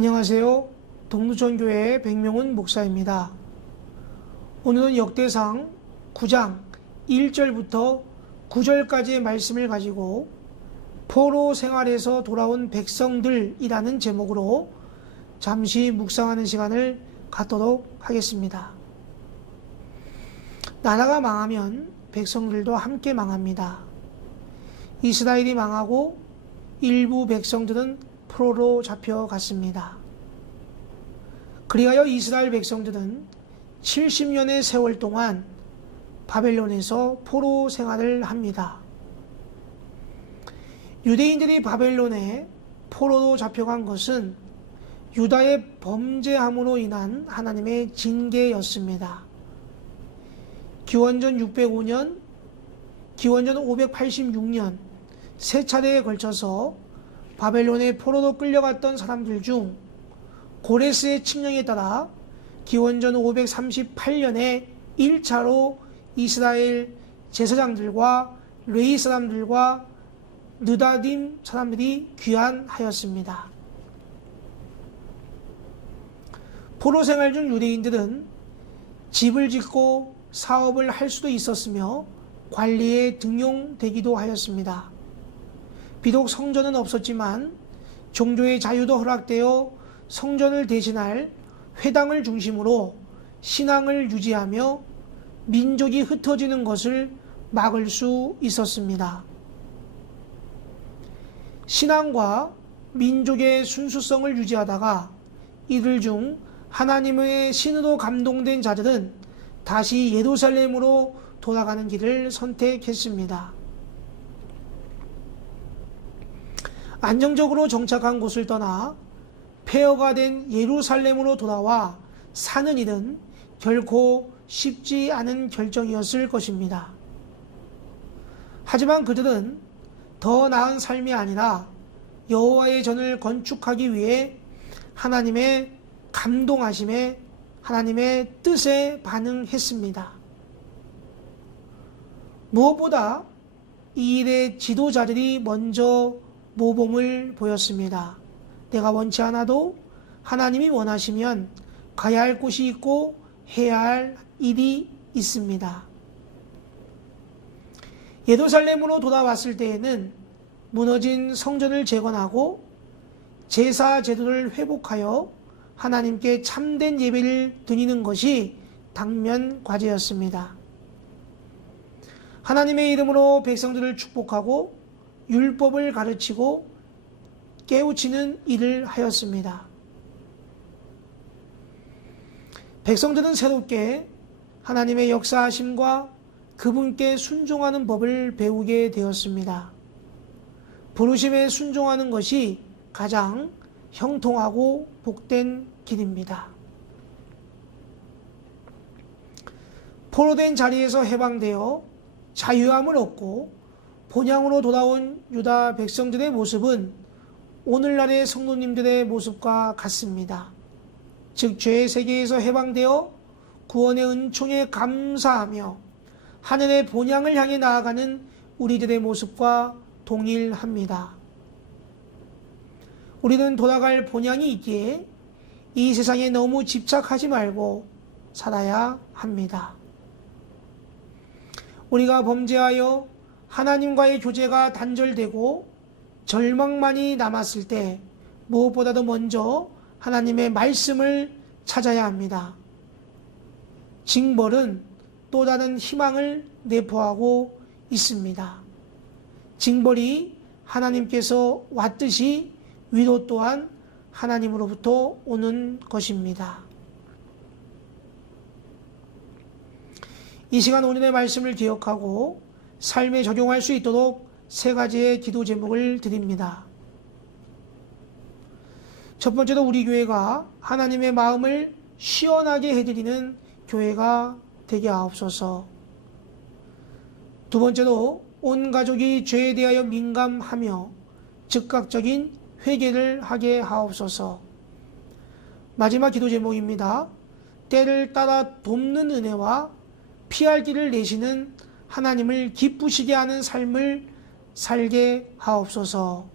안녕하세요. 동두천교회 백명훈 목사입니다. 오늘은 역대상 9장 1절부터 9절까지의 말씀을 가지고 포로 생활에서 돌아온 백성들이라는 제목으로 잠시 묵상하는 시간을 갖도록 하겠습니다. 나라가 망하면 백성들도 함께 망합니다. 이스라엘이 망하고 일부 백성들은 포로로 잡혀갔습니다. 그리하여 이스라엘 백성들은 70년의 세월 동안 바벨론에서 포로 생활을 합니다. 유대인들이 바벨론에 포로로 잡혀간 것은 유다의 범죄함으로 인한 하나님의 징계였습니다. 기원전 605년, 기원전 586년 세 차례에 걸쳐서 바벨론에 포로로 끌려갔던 사람들 중 고레스의 칙령에 따라 기원전 538년에 1차로 이스라엘 제사장들과 레위 사람들과 느다딤 사람들이 귀환하였습니다. 포로 생활 중 유대인들은 집을 짓고 사업을 할 수도 있었으며 관리에 등용되기도 하였습니다. 비록 성전은 없었지만 종교의 자유도 허락되어 성전을 대신할 회당을 중심으로 신앙을 유지하며 민족이 흩어지는 것을 막을 수 있었습니다. 신앙과 민족의 순수성을 유지하다가 이들 중 하나님의 신으로 감동된 자들은 다시 예루살렘으로 돌아가는 길을 선택했습니다. 안정적으로 정착한 곳을 떠나 폐허가 된 예루살렘으로 돌아와 사는 일은 결코 쉽지 않은 결정이었을 것입니다. 하지만 그들은 더 나은 삶이 아니라 여호와의 전을 건축하기 위해 하나님의 감동하심에 하나님의 뜻에 반응했습니다. 무엇보다 이 일의 지도자들이 먼저 모범을 보였습니다. 내가 원치 않아도 하나님이 원하시면 가야 할 곳이 있고 해야 할 일이 있습니다. 예루살렘으로 돌아왔을 때에는 무너진 성전을 재건하고 제사 제도를 회복하여 하나님께 참된 예배를 드리는 것이 당면 과제였습니다. 하나님의 이름으로 백성들을 축복하고 율법을 가르치고 깨우치는 일을 하였습니다. 백성들은 새롭게 하나님의 역사하심과 그분께 순종하는 법을 배우게 되었습니다. 부르심에 순종하는 것이 가장 형통하고 복된 길입니다. 포로된 자리에서 해방되어 자유함을 얻고 본향으로 돌아온 유다 백성들의 모습은 오늘날의 성도님들의 모습과 같습니다. 즉 죄의 세계에서 해방되어 구원의 은총에 감사하며 하늘의 본향을 향해 나아가는 우리들의 모습과 동일합니다. 우리는 돌아갈 본향이 있기에 이 세상에 너무 집착하지 말고 살아야 합니다. 우리가 범죄하여 하나님과의 교제가 단절되고 절망만이 남았을 때 무엇보다도 먼저 하나님의 말씀을 찾아야 합니다. 징벌은 또 다른 희망을 내포하고 있습니다. 징벌이 하나님께서 왔듯이 위로 또한 하나님으로부터 오는 것입니다. 이 시간 오늘의 말씀을 기억하고 삶에 적용할 수 있도록 세 가지의 기도 제목을 드립니다. 첫 번째로 우리 교회가 하나님의 마음을 시원하게 해드리는 교회가 되게 하옵소서. 두 번째로 온 가족이 죄에 대하여 민감하며 즉각적인 회개를 하게 하옵소서. 마지막 기도 제목입니다. 때를 따라 돕는 은혜와 피할 길을 내시는 하나님을 기쁘시게 하는 삶을 살게 하옵소서.